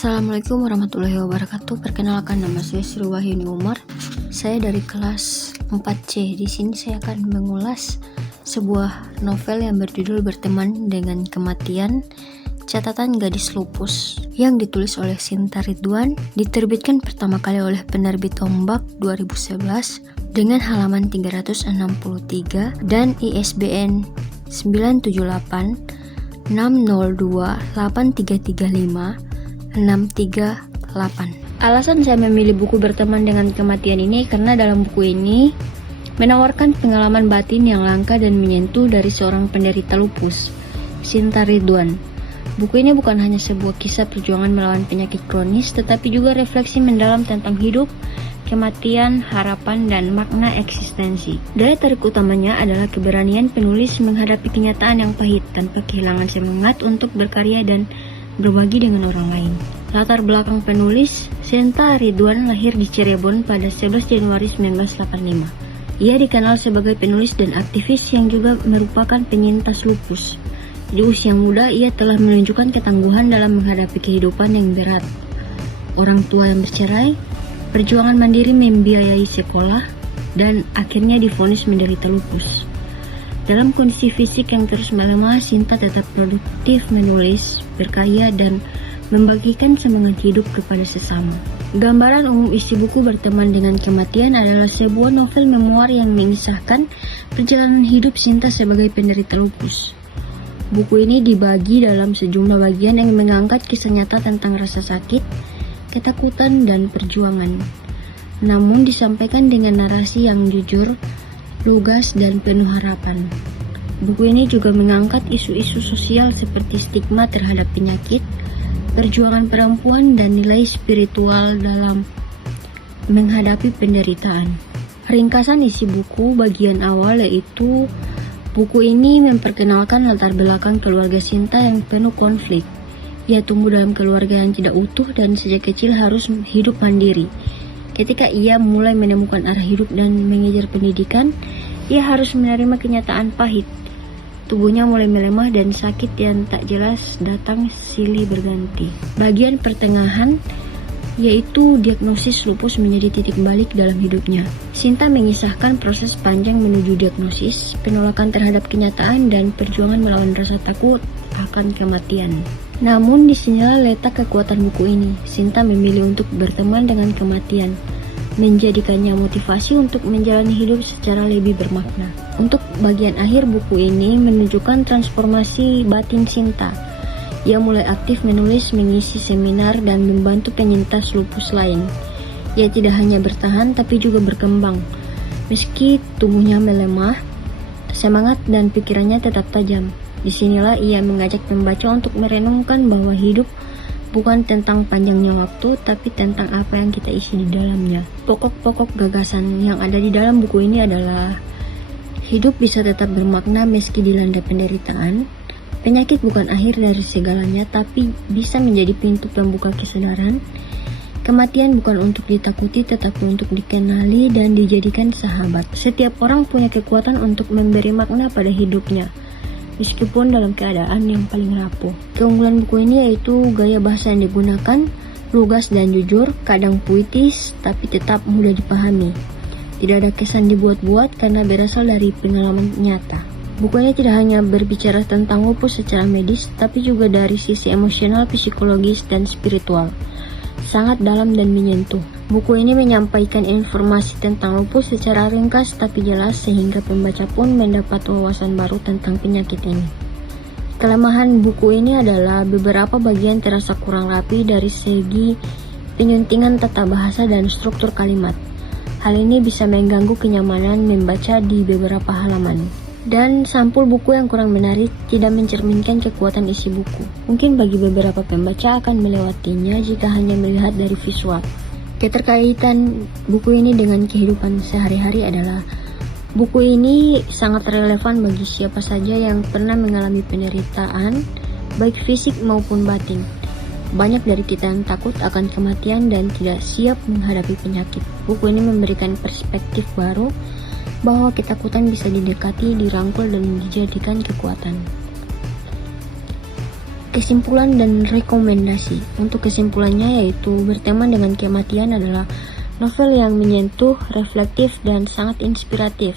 Assalamualaikum warahmatullahi wabarakatuh. Perkenalkan, nama saya Sri Wahyuni Umar. Saya dari kelas 4C. Di sini saya akan mengulas sebuah novel yang berjudul Berteman dengan Kematian, catatan gadis lupus, yang ditulis oleh Sinta Ridwan, diterbitkan pertama kali oleh penerbit Ombak 2011 dengan halaman 363 dan ISBN 978 602 8335 638. Alasan saya memilih buku Berteman dengan Kematian ini karena dalam buku ini menawarkan pengalaman batin yang langka dan menyentuh dari seorang penderita lupus, Sinta Ridwan. Buku ini bukan hanya sebuah kisah perjuangan melawan penyakit kronis, tetapi juga refleksi mendalam tentang hidup, kematian, harapan, dan makna eksistensi. Daya tarik utamanya adalah keberanian penulis menghadapi kenyataan yang pahit tanpa kehilangan semangat untuk berkarya dan berbagi dengan orang lain. Latar belakang penulis, Sinta Ridwan lahir di Cirebon pada 11 Januari 1985. Ia dikenal sebagai penulis dan aktivis yang juga merupakan penyintas lupus. Di usia muda, ia telah menunjukkan ketangguhan dalam menghadapi kehidupan yang berat. Orang tua yang bercerai, perjuangan mandiri membiayai sekolah, dan akhirnya divonis menderita lupus. Dalam kondisi fisik yang terus melemah, Sinta tetap produktif menulis, berkarya, dan membagikan semangat hidup kepada sesama. Gambaran umum isi buku Berteman dengan Kematian adalah sebuah novel memoir yang mengisahkan perjalanan hidup Sinta sebagai penderita lupus. Buku ini dibagi dalam sejumlah bagian yang mengangkat kisah nyata tentang rasa sakit, ketakutan, dan perjuangan. Namun disampaikan dengan narasi yang jujur, lugas, dan penuh harapan. Buku ini juga mengangkat isu-isu sosial seperti stigma terhadap penyakit, perjuangan perempuan, dan nilai spiritual dalam menghadapi penderitaan. Ringkasan isi buku bagian awal yaitu buku ini memperkenalkan latar belakang keluarga Sinta yang penuh konflik. Ia tumbuh dalam keluarga yang tidak utuh dan sejak kecil harus hidup mandiri. Ketika ia mulai menemukan arah hidup dan mengejar pendidikan, ia harus menerima kenyataan pahit. Tubuhnya mulai melemah dan sakit yang tak jelas datang silih berganti. Bagian pertengahan, yaitu diagnosis lupus menjadi titik balik dalam hidupnya. Sinta mengisahkan proses panjang menuju diagnosis, penolakan terhadap kenyataan, dan perjuangan melawan rasa takut akan kematian. Namun disinilah letak kekuatan buku ini. Sinta memilih untuk berteman dengan kematian, menjadikannya motivasi untuk menjalani hidup secara lebih bermakna. Untuk bagian akhir buku ini menunjukkan transformasi batin Sinta. Ia mulai aktif menulis, mengisi seminar, dan membantu penyintas lupus lain. Ia tidak hanya bertahan tapi juga berkembang. Meski tubuhnya melemah, semangat dan pikirannya tetap tajam. Disinilah ia mengajak pembaca untuk merenungkan bahwa hidup bukan tentang panjangnya waktu, tapi tentang apa yang kita isi di dalamnya. Pokok-pokok gagasan yang ada di dalam buku ini adalah hidup bisa tetap bermakna meski dilanda penderitaan. Penyakit bukan akhir dari segalanya, tapi bisa menjadi pintu pembuka kesadaran. Kematian bukan untuk ditakuti, tetapi untuk dikenali dan dijadikan sahabat. Setiap orang punya kekuatan untuk memberi makna pada hidupnya, meskipun dalam keadaan yang paling rapuh. Keunggulan buku ini yaitu gaya bahasa yang digunakan, lugas dan jujur, kadang puitis, tapi tetap mudah dipahami. Tidak ada kesan dibuat-buat karena berasal dari pengalaman nyata. Buku ini tidak hanya berbicara tentang lupus secara medis, tapi juga dari sisi emosional, psikologis, dan spiritual. Sangat dalam dan menyentuh. Buku ini menyampaikan informasi tentang lupus secara ringkas tapi jelas sehingga pembaca pun mendapat wawasan baru tentang penyakit ini. Kelemahan buku ini adalah beberapa bagian terasa kurang rapi dari segi penyuntingan tata bahasa dan struktur kalimat. Hal ini bisa mengganggu kenyamanan membaca di beberapa halaman. Dan sampul buku yang kurang menarik tidak mencerminkan kekuatan isi buku. Mungkin bagi beberapa pembaca akan melewatinya jika hanya melihat dari visual. Keterkaitan buku ini dengan kehidupan sehari-hari adalah buku ini sangat relevan bagi siapa saja yang pernah mengalami penderitaan, baik fisik maupun batin. Banyak dari kita yang takut akan kematian dan tidak siap menghadapi penyakit. Buku ini memberikan perspektif baru bahwa ketakutan bisa didekati, dirangkul, dan dijadikan kekuatan. Kesimpulan dan rekomendasi. Untuk kesimpulannya yaitu berteman dengan kematian adalah novel yang menyentuh, reflektif, dan sangat inspiratif.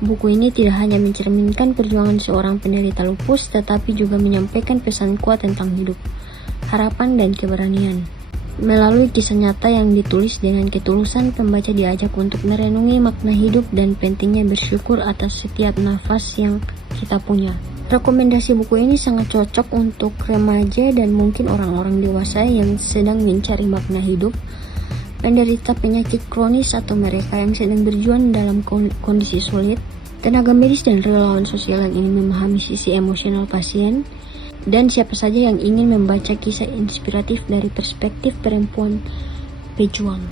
Buku ini tidak hanya mencerminkan perjuangan seorang penderita lupus, tetapi juga menyampaikan pesan kuat tentang hidup, harapan, dan keberanian. Melalui kisah nyata yang ditulis dengan ketulusan, pembaca diajak untuk merenungi makna hidup dan pentingnya bersyukur atas setiap nafas yang kita punya. Rekomendasi buku ini sangat cocok untuk remaja dan mungkin orang-orang dewasa yang sedang mencari makna hidup, penderita penyakit kronis, atau mereka yang sedang berjuang dalam kondisi sulit. Tenaga medis dan relawan sosial yang ingin memahami sisi emosional pasien, dan siapa saja yang ingin membaca kisah inspiratif dari perspektif perempuan pejuang.